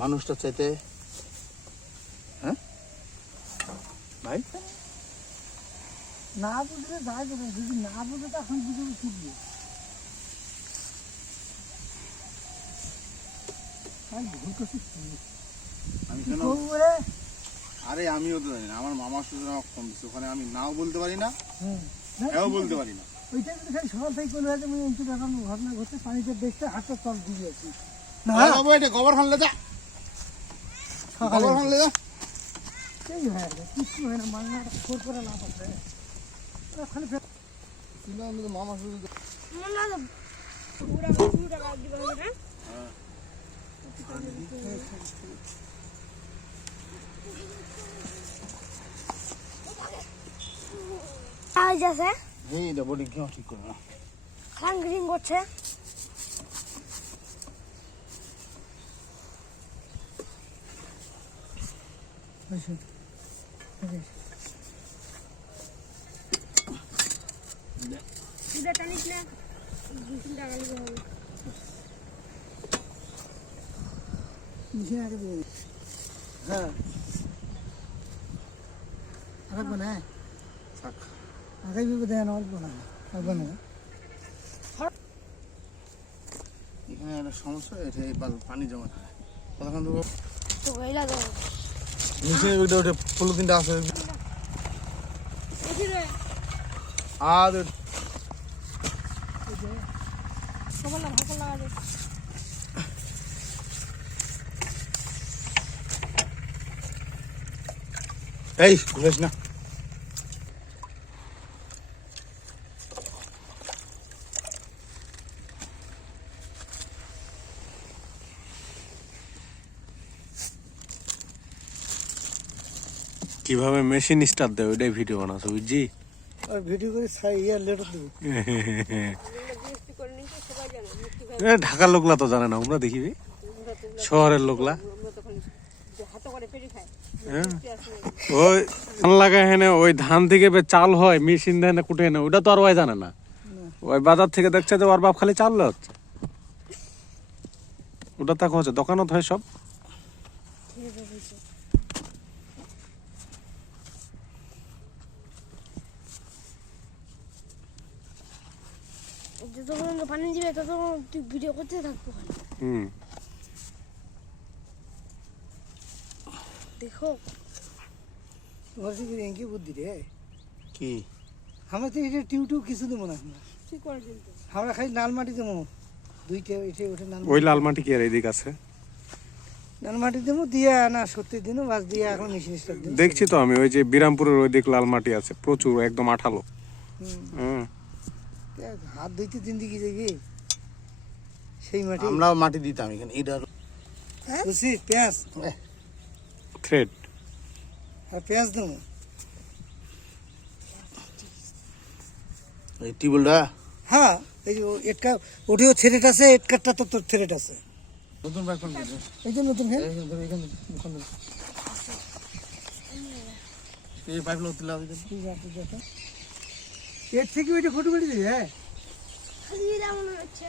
মানুষটা চাইতে হ্যাঁ ভাই না বুঝলে যাই করে, যদি না বুঝে তো এখন বুঝে শিখবে। আমি কেন আরে আমিও তো জানি না, আমার মামা শুধু কম দিচ্ছে ওখানে, আমি নাও বলতে পারি না হ্যাঁ বলতে পারি না। ওইটা যদি খালি সকাল থেকে চলে যাচ্ছে, আমি একটু এখন ঘটনা ঘটছে, পানিতে দেখতে হাতটা তল দিয়ে আছি। না বাবু এটা গোবর খানলে যা, গোবর খানলে যা, সেই হয়ে গেছে, কিচ্ছু হয় না, মাংনা খোর করে লাভ আছে খালি মামা শুধু এই এটা বডি কেউ ঠিক করে না, গ্রিন করছে। হ্যাঁ আরেকবার হ্যাঁ আগে দেন অল্প না অল্প না। এখানে একটা সমস্যা, এটা এই পানি জমা থাকে কতক্ষণ তো নিচে ওইটা ওটা পলিথিনটা আছে আর এই ঘুরেস না। কিভাবে মেশিন স্টার্ট দেয় ওইটাই ভিডিও বানাতো বুঝছি, ভিডিও করে লেটার দেবো। ঢাকার লোকলা তো জানে না, আমরা দেখিবি শহরের লোকলা ওই ধান লাগায় হেনে ওই ধান থেকে চাল হয় মেশিন দেয় না কুটে না, ওটা তো আর ওই জানে না, ওই বাজার থেকে দেখছে যে ওর বাপ খালি চাল হচ্ছে, ওটা তাকে হচ্ছে দোকানত হয় সব। যতক্ষণ পানি দিবে ততক্ষণ তুই ভিডিও করতে থাকবো। দেখো কি বুদ্ধি রে কি আমরা তো এটা টিউ কিছু দেবো না, আমরা খালি লাল মাটি দেবো দুইটা, এটা ওটা ওই লাল মাটি কি আর এদিকে আছে, লাল মাটি দেবো দিয়ে না সত্যি দিনও বাস দিয়ে এখন মেশিন স্টার্ট দেবো। দেখছি তো আমি ওই যে বিরামপুরের ওই দিক লাল মাটি আছে প্রচুর, একদম আঠালো। হাত ধুইতে তিন দিকে যাবি সেই মাটি, আমরাও মাটি দিতাম এখানে, এটা বুঝছি পেঁয়াজ থ্রেড আর পেঁয়াজ দেবো। এই টিউবওয়েলটা হ্যাঁ এই যে এটকা ওটিও থ্রেড আছে, এটকারটা তো তোর থ্রেড আছে, নতুন ব্যাগ কোন এই যে নতুন হ্যাঁ এই পাইপ লোক তুলা এর থেকে ওইটা ফটো বেড়ে দিবি। হ্যাঁ খালি এটা মনে হচ্ছে,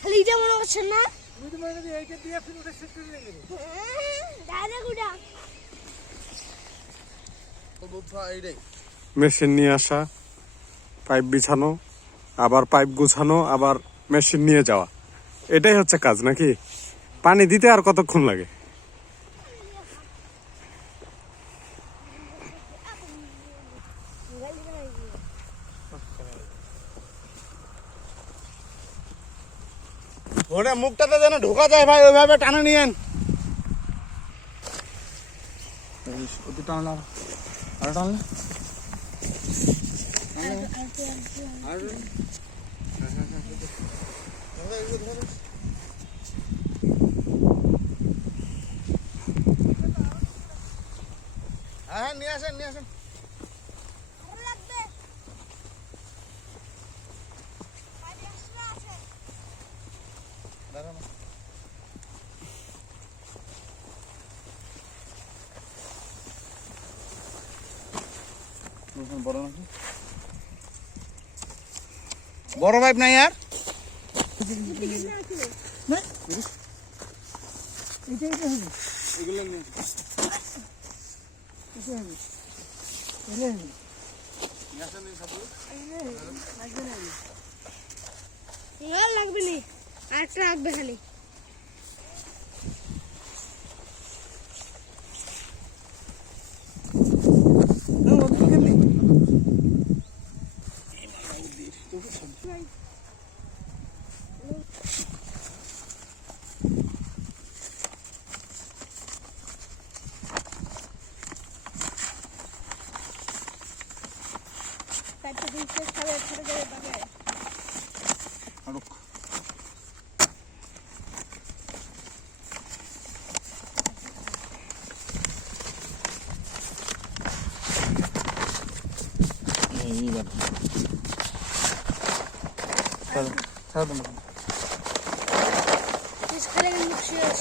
খালি এটা মনে হচ্ছে না বুঝতে পারলি এইটা দিয়ে ফির ওটা সেট করে রেখে দে ডাইরেক্ট উড়া। মেশিন নিয়ে আসা, পাইপ বিছানো, আবার পাইপ গুছানো, আবার মেশিন নিয়ে যাওয়া, এটাই হচ্ছে কাজ নাকি? পানি দিতে আর কতক্ষণ লাগে? ওটা মুখটাতে যেন ঢোকা যায় ভাই, ওইভাবে টানে নিয়েন। অতি টানলা আর টানলে হ্যাঁ নিয়ে আসেন নিয়ে আসেন। বড় নাকি বড় পাইপ নাই আর না এটা হবে এগুলো নেই এটা হবে এটা হবে না লাগবে না আরেকটা রাখবে খালি না ওটা কেমনে চারটে দিন খাবে ছোট করে পাবে আরুক এইবার শেষ খালে মুখ শেষ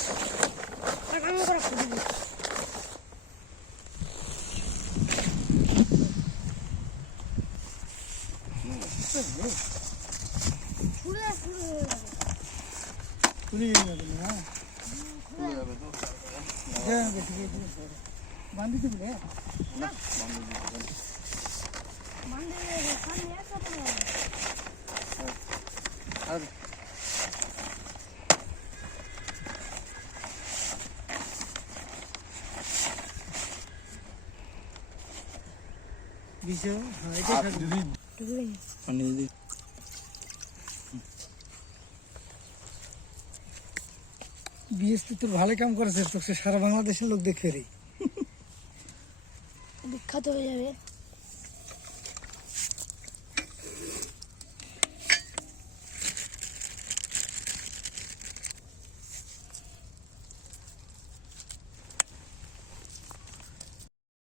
আর আমি করে খুঁজবি পুরো পুরো হয়ে যাবে তুলে যাবে না হ্যাঁ ঠিক আছে বান্ধি দিবি না মানে সামনে এক কথা না আর বিশো হ্যাঁ এটা থাকবে ঢুকবে না পানি দি বিএসপি তোর ভালো কাম করেছে তোকে সারা বাংলাদেশের লোক দেখে রে বিখ্যাত হয়ে যাবে